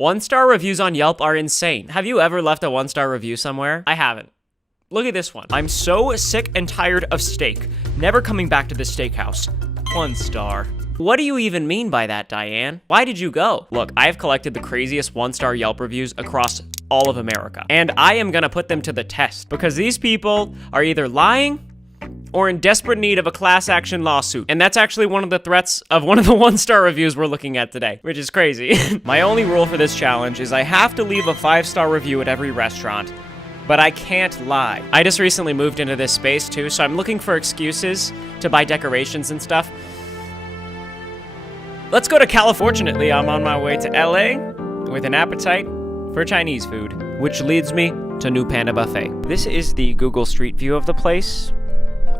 1-star reviews on Yelp are insane. Have you ever left a 1-star review somewhere? I haven't. Look at this one. I'm so sick and tired of steak. Never coming back to this steakhouse. 1 star. What do you even mean by that, Diane? Why did you go? Look, I have collected the craziest 1-star Yelp reviews across all of America, and I am gonna put them to the test because these people are either lying or in desperate need of a class action lawsuit. And that's actually one of the threats of one of the 1-star reviews we're looking at today, which is crazy. My only rule for this challenge is I have to leave a 5-star review at every restaurant, but I can't lie. I just recently moved into this space too, so I'm looking for excuses to buy decorations and stuff. Let's go to California. Fortunately, I'm on my way to LA with an appetite for Chinese food, which leads me to New Panda Buffet. This is the Google Street View of the place.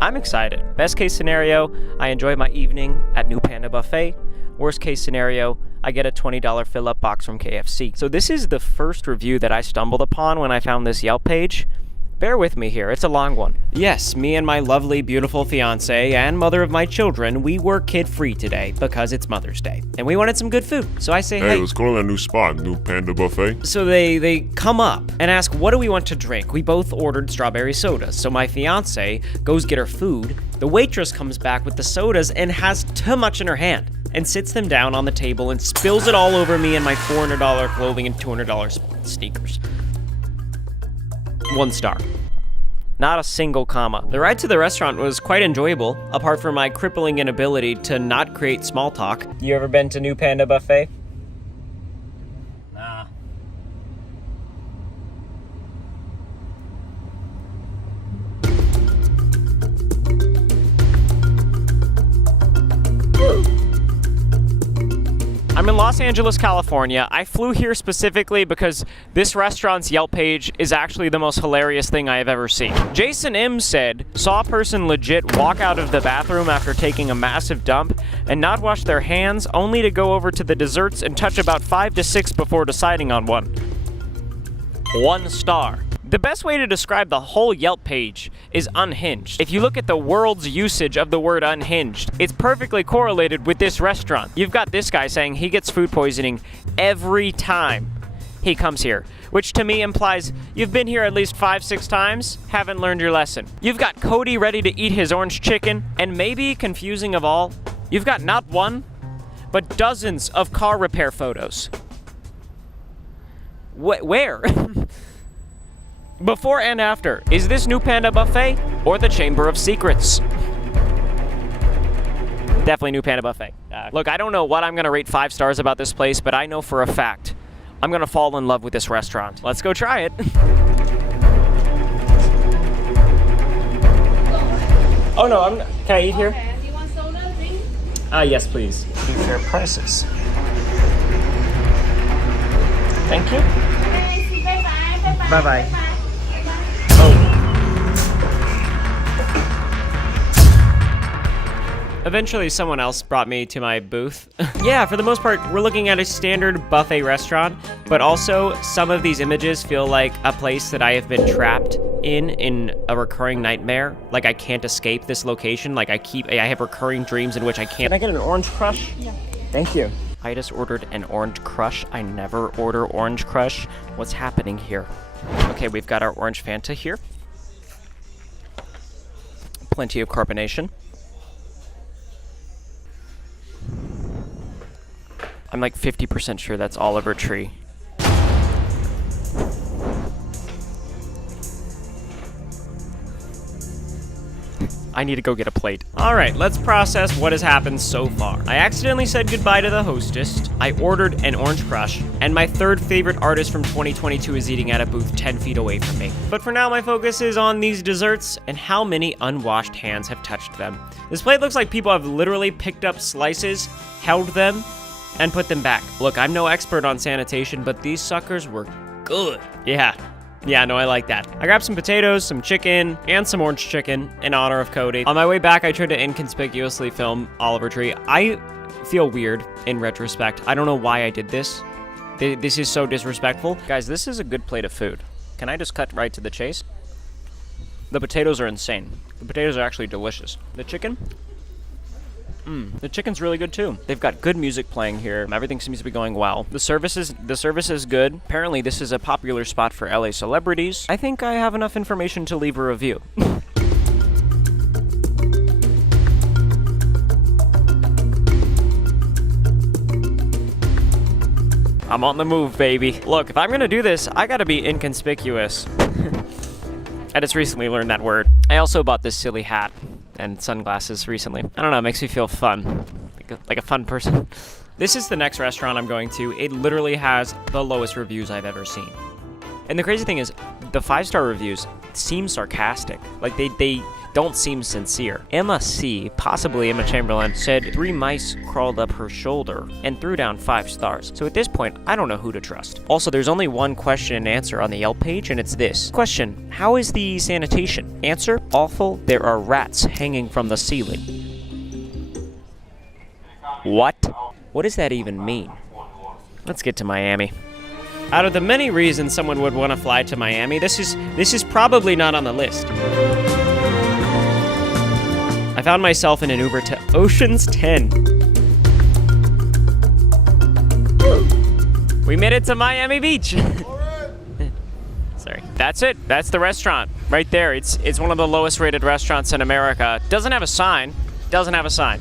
I'm excited. Best case scenario, I enjoy my evening at New Panda Buffet. Worst case scenario, I get a $20 fill-up box from KFC. So this is the first review that I stumbled upon when I found this Yelp page. Bear with me here, it's a long one. Yes, me and my lovely, beautiful fiance and mother of my children, we were kid-free today because it's Mother's Day. And we wanted some good food. So I say, hey, let's go to that new spot, New Panda Buffet. So they come up and ask, what do we want to drink? We both ordered strawberry sodas. So my fiance goes get her food. The waitress comes back with the sodas and has too much in her hand and sits them down on the table and spills it all over me and my $400 clothing and $200 sneakers. 1 star. Not a single comma. The ride to the restaurant was quite enjoyable, apart from my crippling inability to not create small talk. You ever been to New Panda Buffet? Nah. I'm in Los Angeles, California. I flew here specifically because this restaurant's Yelp page is actually the most hilarious thing I have ever seen. Jason M said, saw a person legit walk out of the bathroom after taking a massive dump and not wash their hands, only to go over to the desserts and touch about 5 to 6 before deciding on one. 1 star. The best way to describe the whole Yelp page is unhinged. If you look at the world's usage of the word unhinged, it's perfectly correlated with this restaurant. You've got this guy saying he gets food poisoning every time he comes here, which to me implies you've been here at least 5-6 times, haven't learned your lesson. You've got Cody ready to eat his orange chicken, and maybe confusing of all, you've got not one, but dozens of car repair photos. Where? Before and after, is this New Panda Buffet or the Chamber of Secrets? Definitely New Panda Buffet. Look, I don't know what I'm gonna rate 5 stars about this place, but I know for a fact I'm gonna fall in love with this restaurant. Let's go try it. Oh no, can I eat here? Okay. Do you want soda, drink? Yes, please. Pretty fair prices. Thank you. Okay, bye-bye. Bye-bye. Eventually, someone else brought me to my booth. Yeah, for the most part, we're looking at a standard buffet restaurant, but also some of these images feel like a place that I have been trapped in a recurring nightmare. Like I can't escape this location. Like I have recurring dreams in which I can't. Can I get an orange crush? Yeah. Thank you. I just ordered an orange crush. I never order orange crush. What's happening here? Okay, we've got our orange Fanta here. Plenty of carbonation. I'm like 50% sure that's Oliver Tree. I need to go get a plate. All right, let's process what has happened so far. I accidentally said goodbye to the hostess. I ordered an orange crush, and my third favorite artist from 2022 is eating at a booth 10 feet away from me. But for now, my focus is on these desserts and how many unwashed hands have touched them. This plate looks like people have literally picked up slices, held them, and put them back. Look, I'm no expert on sanitation, but these suckers were good. Yeah, no, I like that. I grabbed some potatoes, some chicken, and some orange chicken in honor of Cody. On my way back, I tried to inconspicuously film Oliver Tree. I feel weird in retrospect. I don't know why I did this. This is so disrespectful. Guys, this is a good plate of food. Can I just cut right to the chase? The potatoes are insane. The potatoes are actually delicious. The chicken? The chicken's really good too. They've got good music playing here. Everything seems to be going well. The service is good. Apparently this is a popular spot for LA celebrities. I think I have enough information to leave a review. I'm on the move, baby. Look, if I'm gonna do this, I gotta be inconspicuous. I just recently learned that word. I also bought this silly hat and sunglasses recently. I don't know, it makes me feel fun. Like a fun person. This is the next restaurant I'm going to. It literally has the lowest reviews I've ever seen. And the crazy thing is, the 5-star reviews seem sarcastic. Like, they don't seem sincere. Emma C., possibly Emma Chamberlain, said 3 mice crawled up her shoulder and threw down 5 stars. So at this point, I don't know who to trust. Also, there's only one question and answer on the Yelp page, and it's this. Question, how is the sanitation? Answer, awful. There are rats hanging from the ceiling. What? What does that even mean? Let's get to Miami. Out of the many reasons someone would want to fly to Miami, this is probably not on the list. I found myself in an Uber to Ocean's 10. We made it to Miami Beach. Sorry. That's it. That's the restaurant right there. It's one of the lowest rated restaurants in America. Doesn't have a sign. Doesn't have a sign.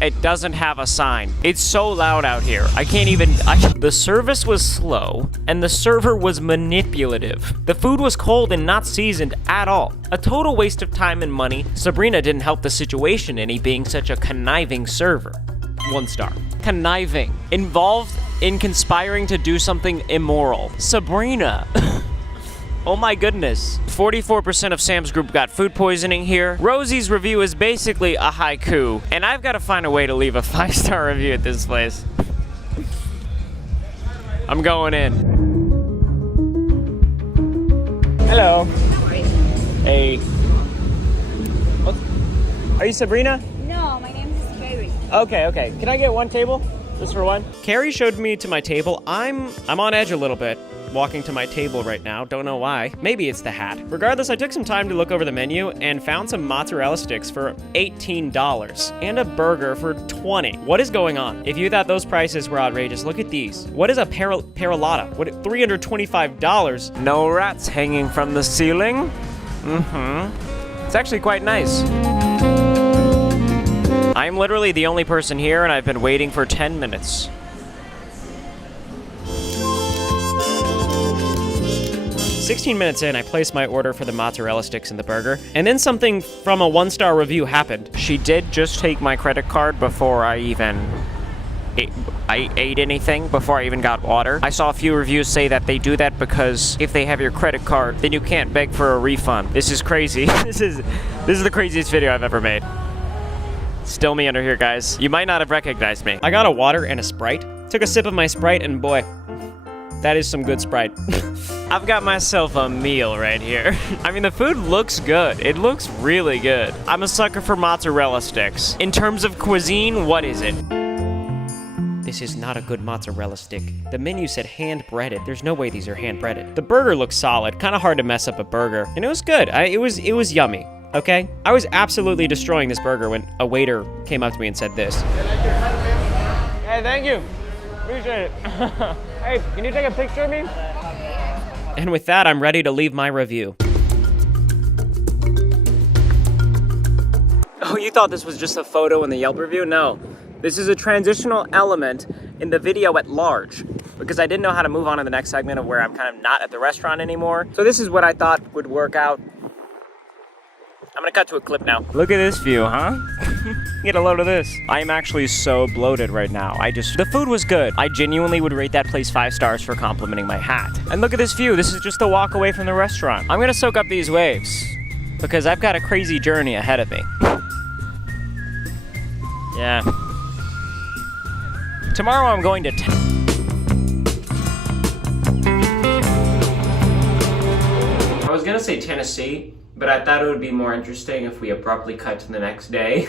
It doesn't have a sign. It's so loud out here. I can't even... The service was slow, and the server was manipulative. The food was cold and not seasoned at all. A total waste of time and money. Sabrina didn't help the situation any, being such a conniving server. 1 star. Conniving. Involved in conspiring to do something immoral. Sabrina. Oh my goodness. 44% of Sam's group got food poisoning here. Rosie's review is basically a haiku, and I've got to find a way to leave a 5-star review at this place. I'm going in. Hello. Hey. What? Are you Sabrina? No, my name is Carrie. Okay. Can I get 1 table? Just for 1? Carrie showed me to my table. I'm on edge a little bit. Walking to my table right now, don't know why. Maybe it's the hat. Regardless, I took some time to look over the menu and found some mozzarella sticks for $18 and a burger for $20. What is going on? If you thought those prices were outrageous, look at these. What is a parolata? What, $325? No rats hanging from the ceiling? It's actually quite nice. I'm literally the only person here and I've been waiting for 10 minutes. 16 minutes in, I placed my order for the mozzarella sticks and the burger, and then something from a 1-star review happened. She did just take my credit card before I even ate anything, before I even got water. I saw a few reviews say that they do that because if they have your credit card, then you can't beg for a refund. This is crazy. This is the craziest video I've ever made. Still me under here, guys. You might not have recognized me. I got a water and a Sprite. Took a sip of my Sprite, and boy, that is some good Sprite. I've got myself a meal right here. I mean, the food looks good. It looks really good. I'm a sucker for mozzarella sticks. In terms of cuisine, what is it? This is not a good mozzarella stick. The menu said hand-breaded. There's no way these are hand-breaded. The burger looks solid. Kind of hard to mess up a burger. And it was good. It was yummy. Okay? I was absolutely destroying this burger when a waiter came up to me and said this. Hey, thank you. Appreciate it. Hey, can you take a picture of me? And with that, I'm ready to leave my review. Oh, you thought this was just a photo in the Yelp review? No. This is a transitional element in the video at large, because I didn't know how to move on to the next segment of where I'm kind of not at the restaurant anymore. So this is what I thought would work out. I'm gonna cut to a clip now. Look at this view, huh? Get a load of this. I'm actually so bloated right now. The food was good. I genuinely would rate that place 5 stars for complimenting my hat. And look at this view. This is just a walk away from the restaurant. I'm gonna soak up these waves because I've got a crazy journey ahead of me. Yeah. Tomorrow I'm going to I was gonna say Tennessee, but I thought it would be more interesting if we abruptly cut to the next day.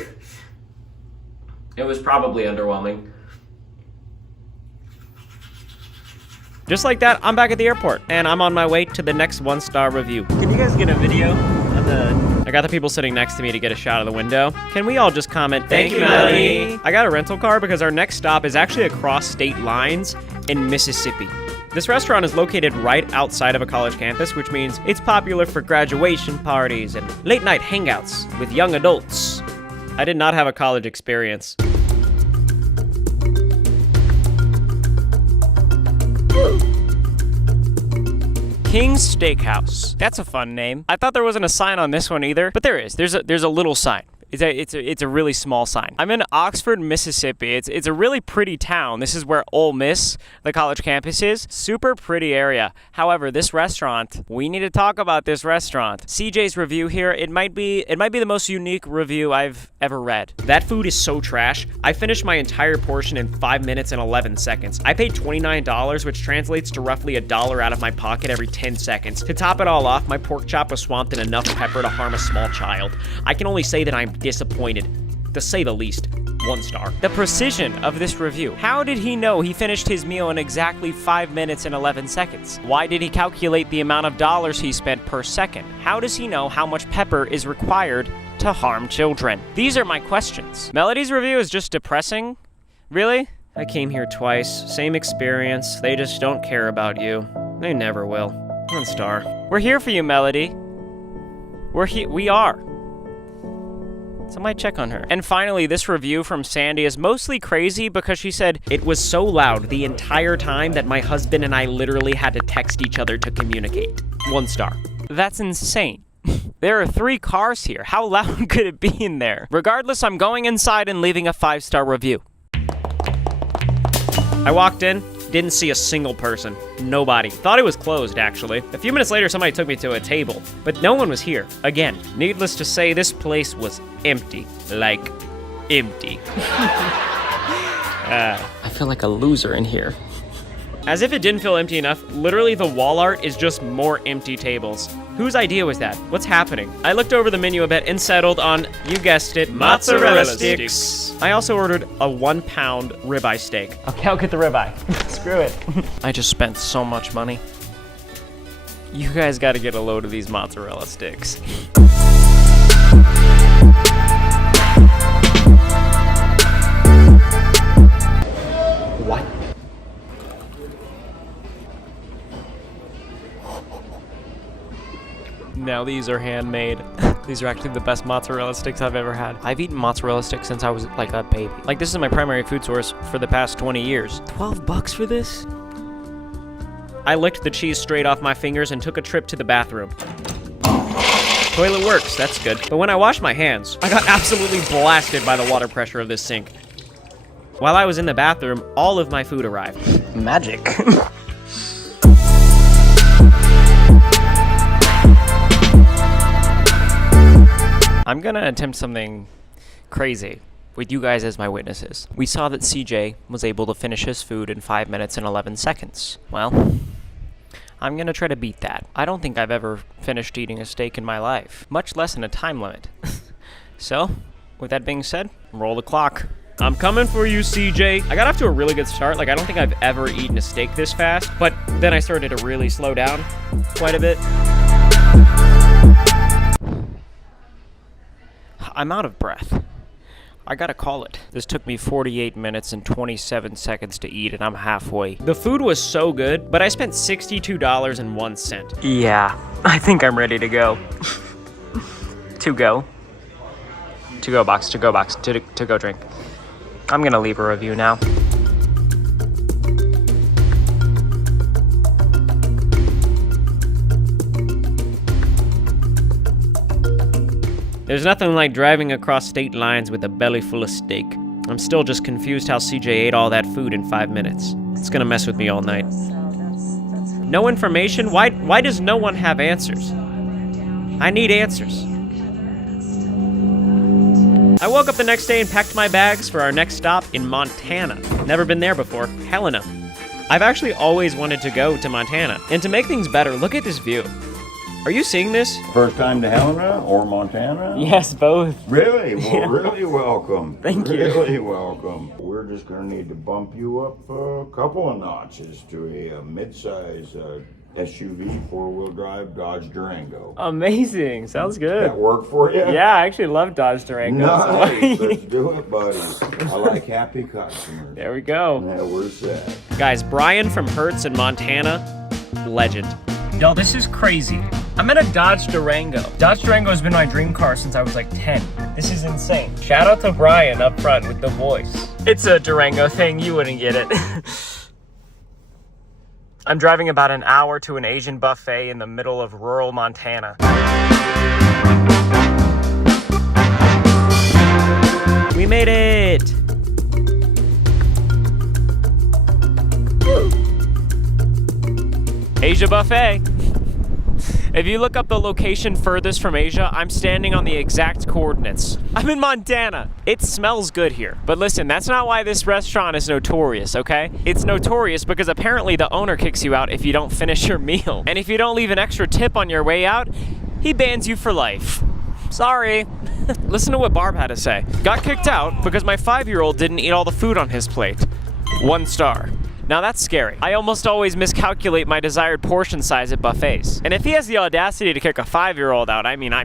It was probably underwhelming. Just like that, I'm back at the airport, and I'm on my way to the next 1-star review. Can you guys get a video of the I got the people sitting next to me to get a shot of the window. Can we all just comment, thank you, Melody? I got a rental car because our next stop is actually across state lines in Mississippi. This restaurant is located right outside of a college campus, which means it's popular for graduation parties and late night hangouts with young adults. I did not have a college experience. King's Steakhouse. That's a fun name. I thought there wasn't a sign on this one either, but there is. There's a little sign. It's a really small sign. I'm in Oxford, Mississippi. It's a really pretty town. This is where Ole Miss, the college campus, is. Super pretty area. However, this restaurant, we need to talk about this restaurant. CJ's review here, it might be the most unique review I've ever read. That food is so trash. I finished my entire portion in 5 minutes and 11 seconds. I paid $29, which translates to roughly $1 out of my pocket every 10 seconds. To top it all off, my pork chop was swamped in enough pepper to harm a small child. I can only say that I'm disappointed, to say the least. 1 star. The precision of this review. How did he know he finished his meal in exactly 5 minutes and 11 seconds? Why did he calculate the amount of dollars he spent per second? How does he know how much pepper is required to harm children? These are my questions. Melody's review is just depressing? Really? I came here twice, same experience. They just don't care about you. They never will. 1 star. We're here for you, Melody. We are. Somebody check on her. And finally, this review from Sandy is mostly crazy because she said, it was so loud the entire time that my husband and I literally had to text each other to communicate. 1 star. That's insane. There are 3 cars here. How loud could it be in there? Regardless, I'm going inside and leaving a 5-star review. I walked in. Didn't see a single person. Nobody. Thought it was closed, actually. A few minutes later, somebody took me to a table, but no one was here. Again, needless to say, this place was empty. Like, empty. I feel like a loser in here. As if it didn't feel empty enough, literally the wall art is just more empty tables. Whose idea was that? What's happening? I looked over the menu a bit and settled on, you guessed it, mozzarella sticks. I also ordered a 1-pound ribeye steak. Okay, I'll get the ribeye. Screw it. I just spent so much money. You guys gotta get a load of these mozzarella sticks. What? Now these are handmade. These are actually the best mozzarella sticks I've ever had. I've eaten mozzarella sticks since I was like a baby. Like, this is my primary food source for the past 20 years. $12 for this? I licked the cheese straight off my fingers and took a trip to the bathroom. Toilet works, that's good. But when I washed my hands, I got absolutely blasted by the water pressure of this sink. While I was in the bathroom, all of my food arrived. Magic. I'm gonna attempt something crazy with you guys as my witnesses. We saw that CJ was able to finish his food in 5 minutes and 11 seconds. Well, I'm gonna try to beat that. I don't think I've ever finished eating a steak in my life, much less in a time limit. So, with that being said, roll the clock. I'm coming for you, CJ. I got off to a really good start. Like, I don't think I've ever eaten a steak this fast, but then I started to really slow down quite a bit. I'm out of breath. I gotta call it. This took me 48 minutes and 27 seconds to eat, and I'm halfway. The food was so good, but I spent $62.01. Yeah, I think I'm ready to go. To go. To-go box, to-go drink. I'm gonna leave a review now. There's nothing like driving across state lines with a belly full of steak. I'm still just confused how CJ ate all that food in 5 minutes. It's gonna mess with me all night. No information? Why does no one have answers? I need answers. I woke up the next day and packed my bags for our next stop in Montana. Never been there before. Helena. I've actually always wanted to go to Montana. And to make things better, look at this view. Are you seeing this? First time to Helena or Montana? Yes, both. Really? Well, really welcome. Thank you. Really welcome. We're just going to need to bump you up a couple of notches to a mid-size SUV, four-wheel drive Dodge Durango. Amazing. Sounds good. That work for you? Yeah, I actually love Dodge Durango. Nice. Let's do it, buddy. I like happy customers. There we go. Yeah, we're set. Guys, Brian from Hertz in Montana, legend. Yo, this is crazy. I'm in a Dodge Durango. Dodge Durango has been my dream car since I was like 10. This is insane. Shout out to Brian up front with the voice. It's a Durango thing, you wouldn't get it. I'm driving about an hour to an Asian buffet in the middle of rural Montana. We made it! Asia Buffet. If you look up the location furthest from Asia, I'm standing on the exact coordinates. I'm in Montana. It smells good here. But listen, that's not why this restaurant is notorious, okay? It's notorious because apparently the owner kicks you out if you don't finish your meal. And if you don't leave an extra tip on your way out, he bans you for life. Sorry. Listen to what Barb had to say. Got kicked out because my 5-year-old didn't eat all the food on his plate. 1 star. Now that's scary. I almost always miscalculate my desired portion size at buffets. And if he has the audacity to kick a 5-year-old out, I mean, I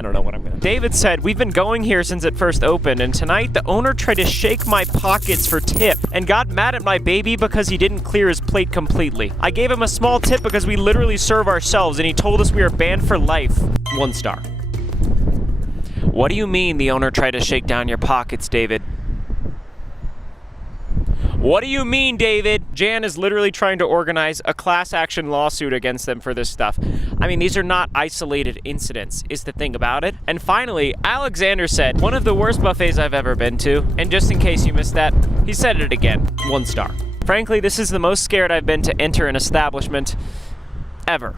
don't know what I'm gonna do. David said, we've been going here since it first opened, and tonight the owner tried to shake my pockets for tip and got mad at my baby because he didn't clear his plate completely. I gave him a small tip because we literally serve ourselves, and he told us we are banned for life. 1 star. What do you mean the owner tried to shake down your pockets, David? What do you mean, David? Jan is literally trying to organize a class action lawsuit against them for this stuff. I mean, these are not isolated incidents, is the thing about it. And finally, Alexander said, one of the worst buffets I've ever been to. And just in case you missed that, he said it again. 1 star. Frankly, this is the most scared I've been to enter an establishment ever.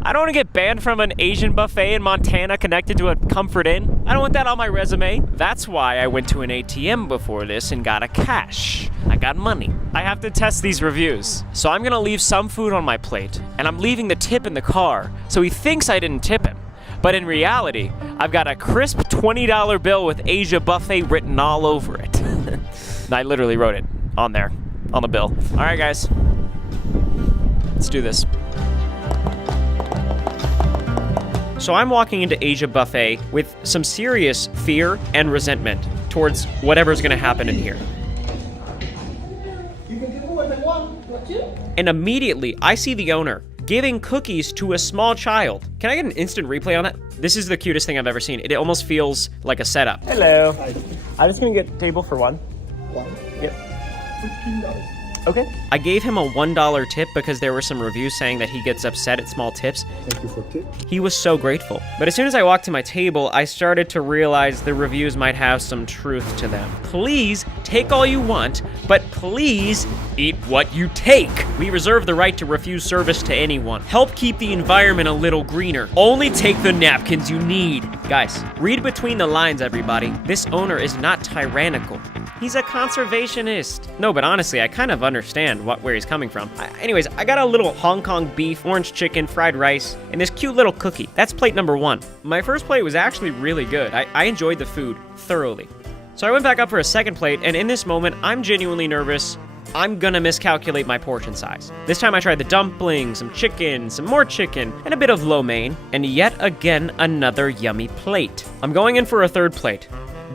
I don't want to get banned from an Asian buffet in Montana connected to a Comfort Inn. I don't want that on my resume. That's why I went to an ATM before this and got a cash. I got money. I have to test these reviews. So I'm gonna leave some food on my plate, and I'm leaving the tip in the car, so he thinks I didn't tip him. But in reality, I've got a crisp $20 bill with Asia Buffet written all over it. And I literally wrote it on there, on the bill. All right, guys, let's do this. So I'm walking into Asia Buffet with some serious fear and resentment towards whatever's gonna happen in here. And immediately, I see the owner giving cookies to a small child. Can I get an instant replay on that? This is the cutest thing I've ever seen. It almost feels like a setup. Hello. Hi. I'm just gonna get a table for one. One? Yep. $15. Okay. I gave him a $1 tip because there were some reviews saying that he gets upset at small tips. Thank you for tip. He was so grateful. But as soon as I walked to my table, I started to realize the reviews might have some truth to them. Please take all you want, but please eat what you take. We reserve the right to refuse service to anyone. Help keep the environment a little greener. Only take the napkins you need. Guys, read between the lines, everybody. This owner is not tyrannical. He's a conservationist. No, but honestly, I kind of understand where he's coming from. Anyways, I got a little Hong Kong beef, orange chicken, fried rice, and this cute little cookie. That's plate number 1. My first plate was actually really good. I enjoyed the food thoroughly. So I went back up for a second plate, and in this moment, I'm genuinely nervous. I'm gonna miscalculate my portion size. This time I tried the dumplings, some chicken, some more chicken, and a bit of lo mein, and yet again, another yummy plate. I'm going in for a third plate.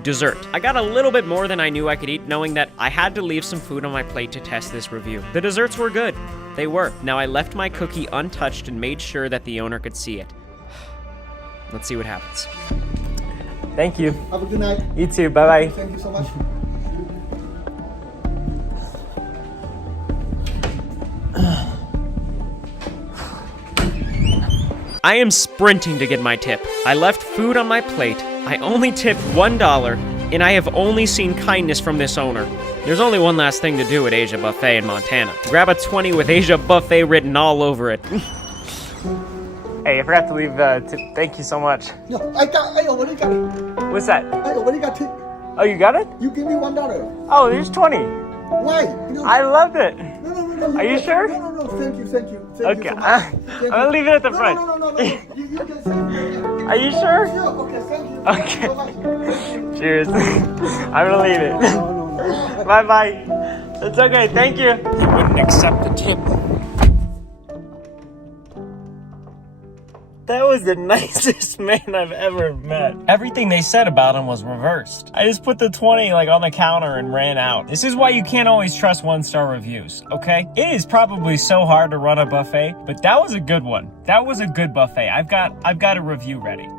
Dessert. I got a little bit more than I knew I could eat, knowing that I had to leave some food on my plate to test this review. The desserts were good. They were. Now I left my cookie untouched and made sure that the owner could see it. Let's see what happens. Thank you. Have a good night. You too. Bye-bye. Thank you so much. I am sprinting to get my tip. I left food on my plate. I only tipped $1, and I have only seen kindness from this owner. There's only one last thing to do at Asia Buffet in Montana. Grab a 20 with Asia Buffet written all over it. Hey, I forgot to leave tip. Thank you so much. No, I already got it. What's that? I already got it. Oh, you got it? You give me $1. Oh, there's 20. Why? No. I loved it. No. Are you sure? No, thank you. Thank you Okay, so much. I'm gonna leave it at the front. No. You can say it. Are you sure? Yeah, okay, thank you. Okay. So much. Cheers. I'm gonna leave it. No. Bye bye. It's okay, thank you. He wouldn't accept the tip. That was the nicest man I've ever met. Everything they said about him was reversed. I just put the 20 like on the counter and ran out. This is why you can't always trust 1-star reviews, okay? It is probably so hard to run a buffet, but that was a good one. That was a good buffet. I've got a review ready.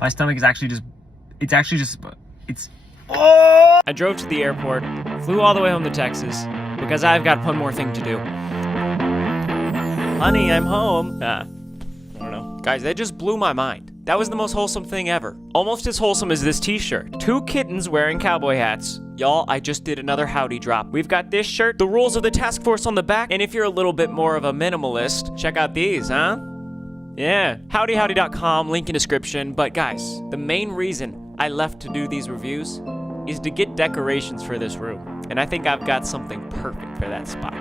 My stomach is actually just, oh! I drove to the airport, flew all the way home to Texas, because I've got one more thing to do. Honey, I'm home. I don't know. Guys, that just blew my mind. That was the most wholesome thing ever. Almost as wholesome as this t-shirt. 2 kittens wearing cowboy hats. Y'all, I just did another howdy drop. We've got this shirt, the rules of the task force on the back, and if you're a little bit more of a minimalist, check out these, huh? Yeah, howdyhowdy.com, link in description. But guys, the main reason I left to do these reviews is to get decorations for this room. And I think I've got something perfect for that spot.